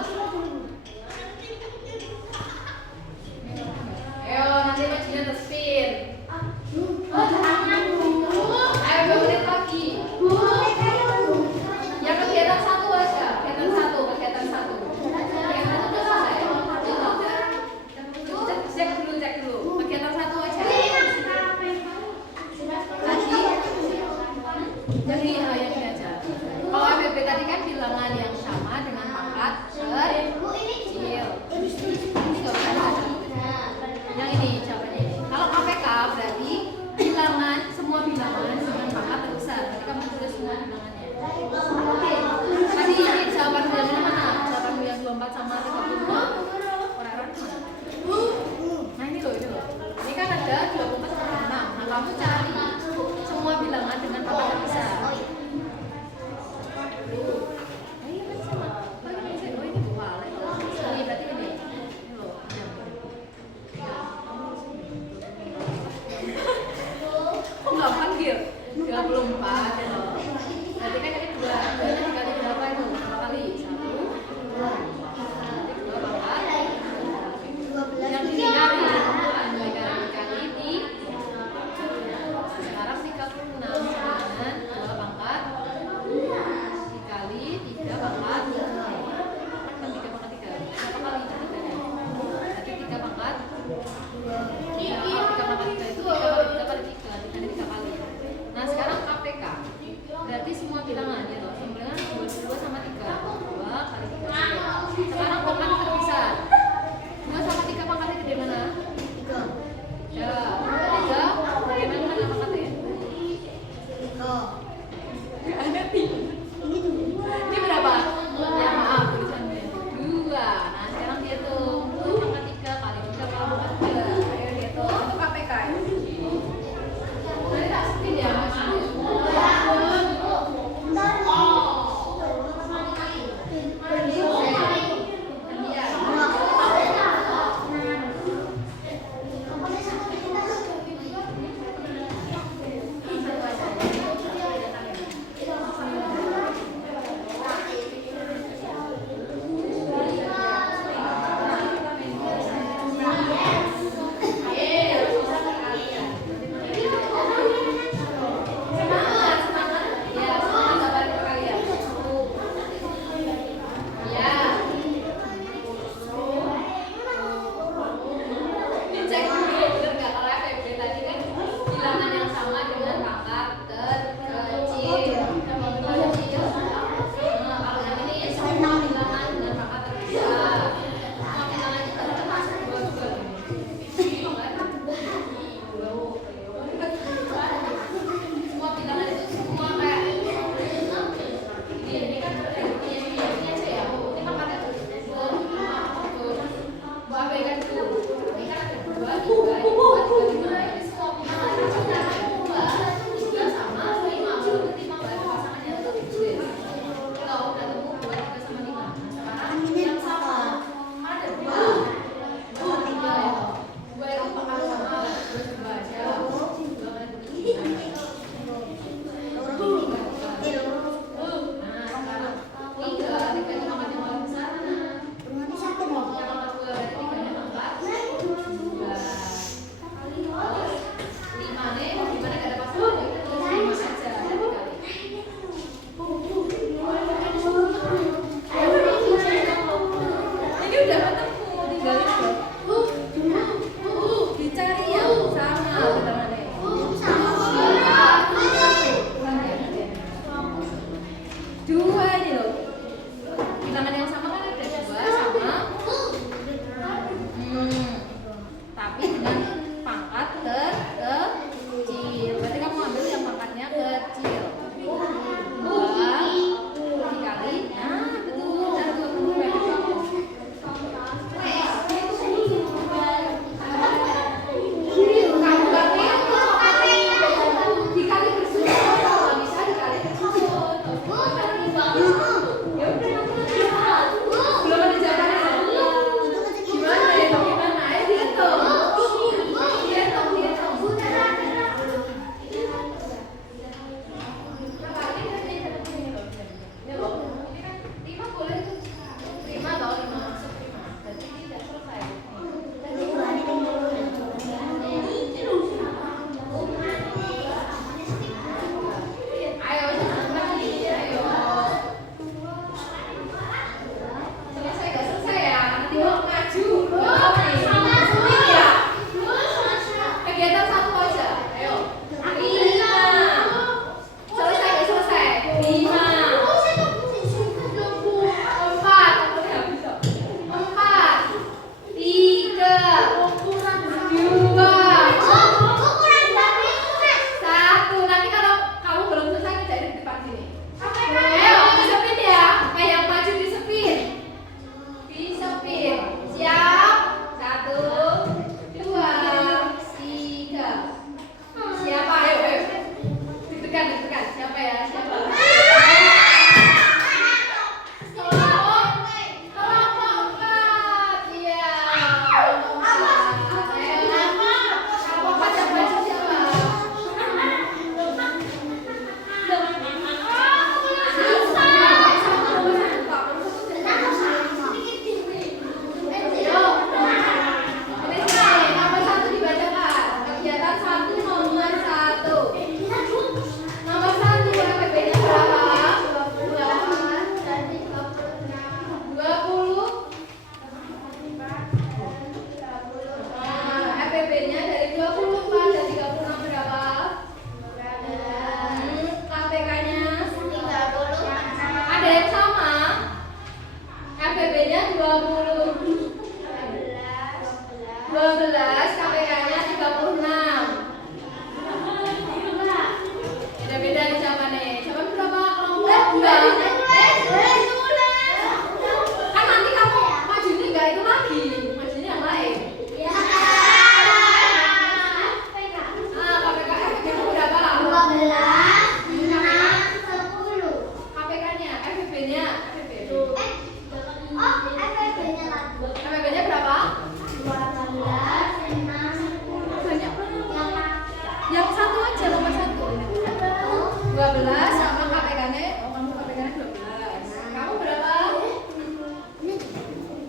FVP-nya 20. 12, KPK-nya 36. Beda-beda nih jawabannya. Jawaban berapa kelompok? 2. Kan nanti kamu majunya enggak itu lagi. Majunya yang lain. KPK FVP-nya berapa? KPK-nya, FVP-nya, FVP-nya berapa? Banyak banget. Yang satu aja, nomor 1. 12 sama KPK-nya. Oh, kamu KPK-nya 12. Kamu berapa?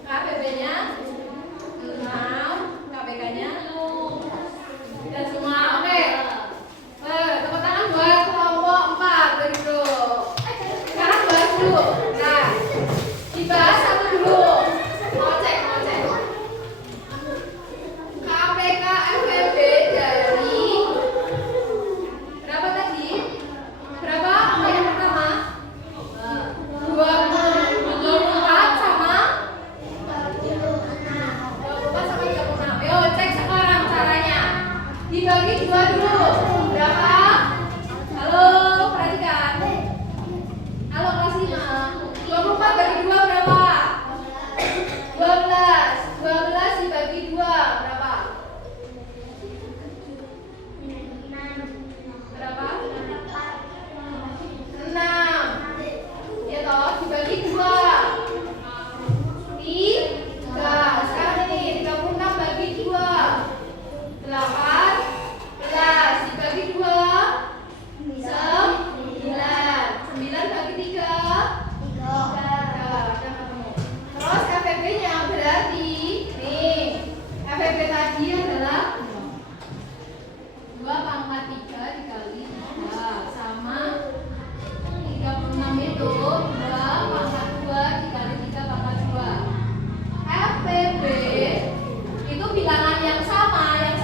KPP-nya 6, KPK-nya 0. Dan semua oke. Tepuk tangan buat kelompok 4 dari dulu. Sekarang bahas dulu. Nah, dibahas satu dulu. Mau cek. KPK FVP dari berapa tadi? Berapa? Apa yang pertama? 24 sama 36. Yo, cek sekarang caranya. Dibagi 2 dulu. Berapa? Halo, perhatikan. Halo kelas 5. 24 bagi 2 berapa? 12. 12 dibagi 2 berapa? Berapa? 6. Ya toh, dibagi 2. 3. Sekarang ini 36 bagi 2. 18 dibagi 2. 9 bagi 3. 3. Terus FVP-nya berarti nih, FVP tadi adalah 2 pangkat 3 dikali 3 sama 36 itu 2 pangkat 2 dikali 3 pangkat 2. FVP itu bilangan yang sama ada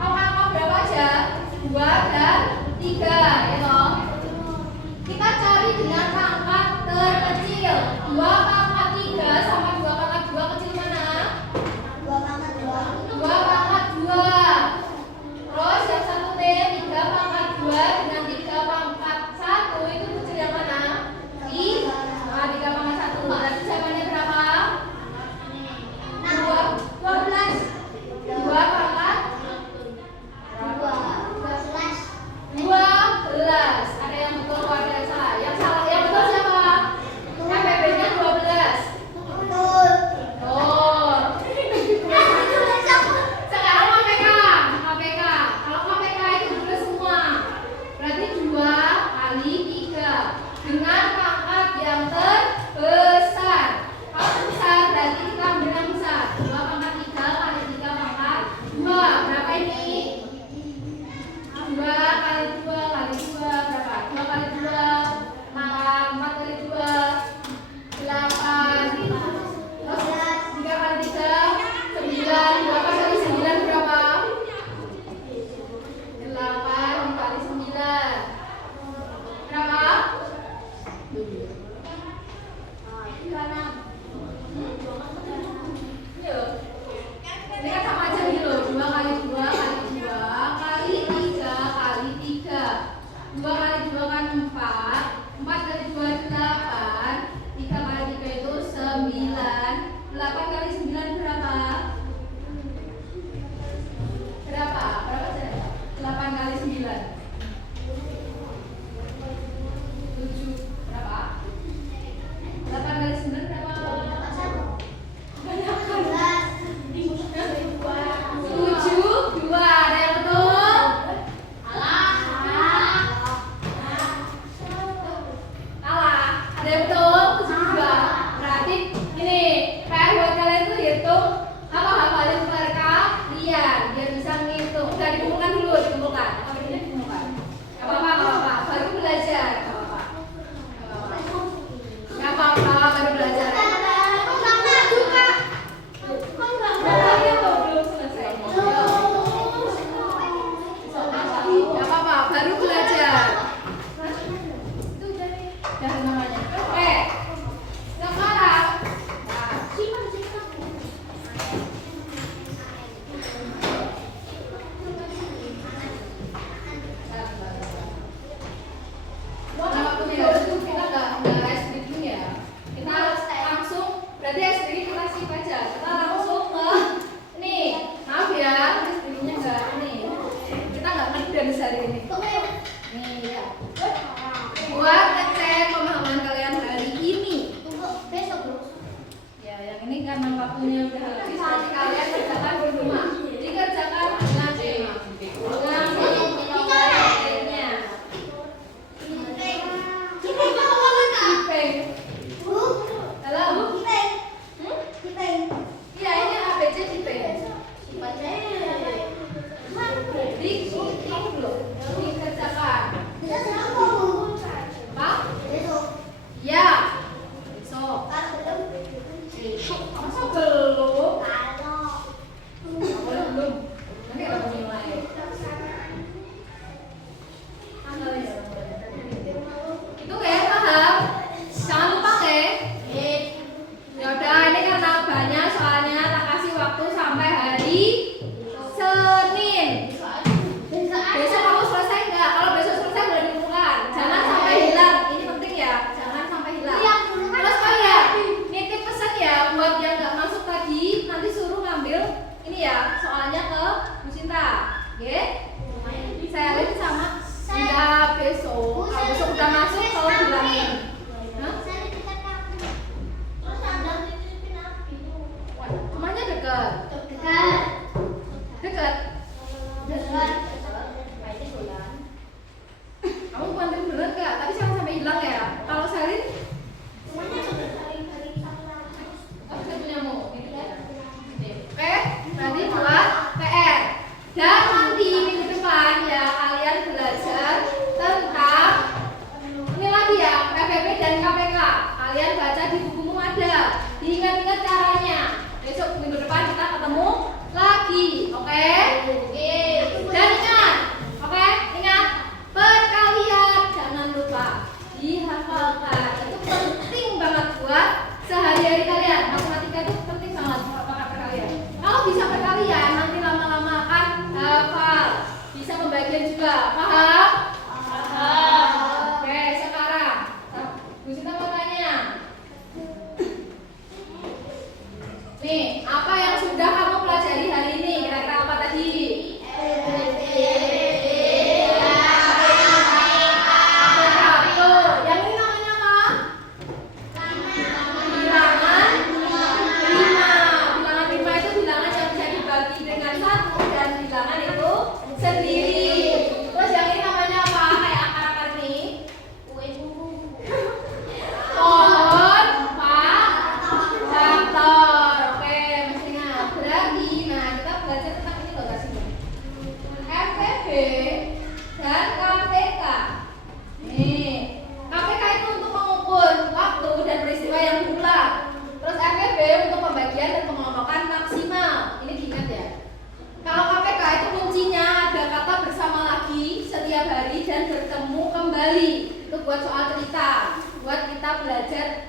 angka berapa aja? 2 dan 3 ya toh. Kita cari dengan pangkat terkecil. 2 pangkat 3 sama 2 pangkat 2 kecil mana? 2 pangkat 2. Terus yang satu T 3 pangkat 2 dengan 3 pangkat 1 itu kecil yang mana? 3 pangkat 1. Berarti jawabannya berapa? 12. 2 pangkat 12. Ada yang betul atau ada yang salah? Yang betul siapa? FVP-nya 12. Betul. Sekarang KPK. Kalau KPK itu juga semua. Berarti 2 kali 3 dengan pangkat yang terbesar. Kalau besar berarti kita ambil yang besar. 2 pangkat 3 kali 3 pangkat 2. Berapa ini? 2 kali 2 kali 2 berapa? 2 kali 2 4 kali 2 8. Terus 3 kali 3 9. 8 kali 9 berapa? 8 dikali 9 berapa? 7. Yuk. Ini kan sama aja nih loh. 2 kali 2 kali 2 kali 3 kali 3. 2 kali 2 kan 4. 4 kali 2 8. 3 kali 3 itu 9. 8 kali 9 berapa? Berapa? Berapa aja? 8 kali 9. 7. Berapa? 8 kali 9 berapa? Banyak kan? 7. 2. Ada yang betul? Salah. Ada yang betul? 72. Berarti ini PR buat kalian tuh hitung apa hafalin perkalian biar bisa ngitung. Udah dikumpulkan dulu, dikumpulkan. Apa ini dikumpulkan? Gak apa-apa. Baru belajar. Gak apa-apa. Baru belajar. Belum selesai. Gak apa-apa. Baru belajar. Itu udah namanya. Oke. Sekarang ini karena waktunya udah habis, jadi kalian kerjakan di rumah. Dikerjakan dengan tema. Dengan lainnya. Kipeng. Halo? Iya, ini ABC kipeng. Dikerjakan. Pak? Ya. Besok. Masa belum? Boleh belum? Nanti kalau mulai. Itu ya, paham? Jangan lupa ya. Ya udah, ini karena banyak soalnya tak kasih waktu sampai hari Senin. Besok kamu selesai enggak? Kalau besok selesai boleh ditemukan. Jangan sampai hilang. Ini penting ya. Jangan sampai hilang. Terus kalian nitip pesan ya buat yang nggak masuk tadi, nanti suruh ngambil ini ya soalnya ke Bu Sinta. Oke? Saya lihat sama Sinta besok. Kalau besok udah masuk, kalau bilangin. Hah? Rumahnya dekat. Dekat. Kamu bantuin bener gak? Tapi jangan sampai hilang ya. Kalau Selin, saya punyamu. Oke, tadi buat PR. Dan nanti minggu depan ya kalian belajar tentang ini lagi ya, PPP dan KPK. Kalian baca di bukumu ada. Diingat-ingat caranya. Besok minggu depan kita ketemu lagi. Oke? Dan ingat, oke? Ingat, perkalian jangan lupa dihafalkan. Itu penting banget buat sehari-hari kalian. Matematika itu penting banget buat perkalian. Kalau bisa perkalian, nanti lama-lama akan hafal. Bisa pembagian juga. Paham? Paham. Oke, sekarang Bu Sinta mau tanya. Nih, apa yang sudah kamu pelajari hari ini? Kira-kira apa tadi? Yang ini namanya apa? Bilangan prima. Bilangan prima itu bilangan yang bisa dibagi dengan satu dan bilangan itu sendiri. Terus yang ini namanya apa? Kayak akar-akar ini. Pohon, Pak, faktor. Oke, mesti ingat. Berarti, nah kita belajar tentang ini loh kasih. FPB dan KPK. Nih, KPK itu untuk mengukur waktu dan peristiwa yang berulang. Terus FPB untuk pembagian dan pengelompokan maksimal. Ini diingat ya. Kalau KPK itu kuncinya ada kata bersama lagi setiap hari dan bertemu kembali. Itu buat soal cerita, buat kita belajar